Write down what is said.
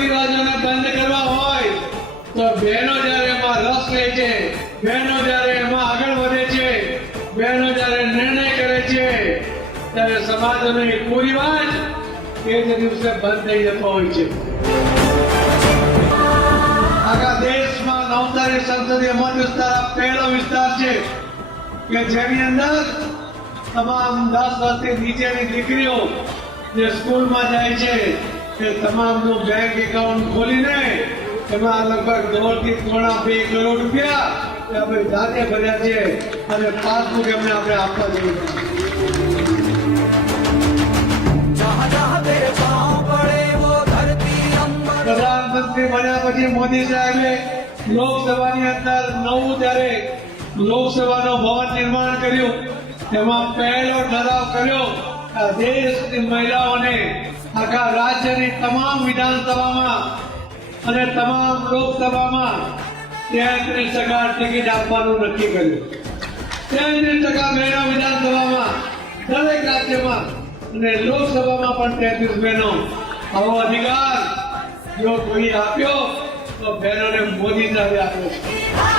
રિવાજોને બંધ કરવા હોય, તો બહેનો જ્યારે એમાં રસ લે છે, બહેનો જ્યારે એમાં આગળ વધે છે, બહેનો જ્યારે નિર્ણય કરે છે, ત્યારે સમાજનો એ કુરિવાજ એ જ દિવસે બંધ થઈ જતો હોય છે. આખા દેશમાં નવસારી સંસદીય મત વિસ્તાર પહેલો વિસ્તાર છે કે જેની અંદર તમામ દસ વર્ષથી નીચેની દીકરીઓ જે સ્કૂલમાં જાય છે કે તમારું બેંક એકાઉન્ટ ખોલીને તેમાં લગભગ દોઢથી પોણા બે કરોડ રૂપિયા આપણે જાતે ભર્યા છીએ અને પાસબુક એમને આપણે આપવા જોઈએ પ્રધાનમંત્રી બન્યા પછી મોદી સાહેબે લોકસભાની અંદર નવું ત્યારે લોકસભાનો ભવન નિર્માણ કર્યું, તેમાં પહેલો ઠરાવ કર્યો દેશની મહિલાઓને આખા રાજ્યની તમામ વિધાનસભામાં અને તમામ લોકસભામાં તેત્રીસ ટકા ટિકિટ આપવાનું નક્કી કર્યું. તેત્રીસ ટકા બહેનો વિધાનસભામાં દરેક રાજ્યમાં અને લોકસભામાં પણ તેત્રીસ બહેનો આવો અધિકાર જો કોઈ આપ્યો તો બહેનોને મોદી સાહેબે આપ્યો.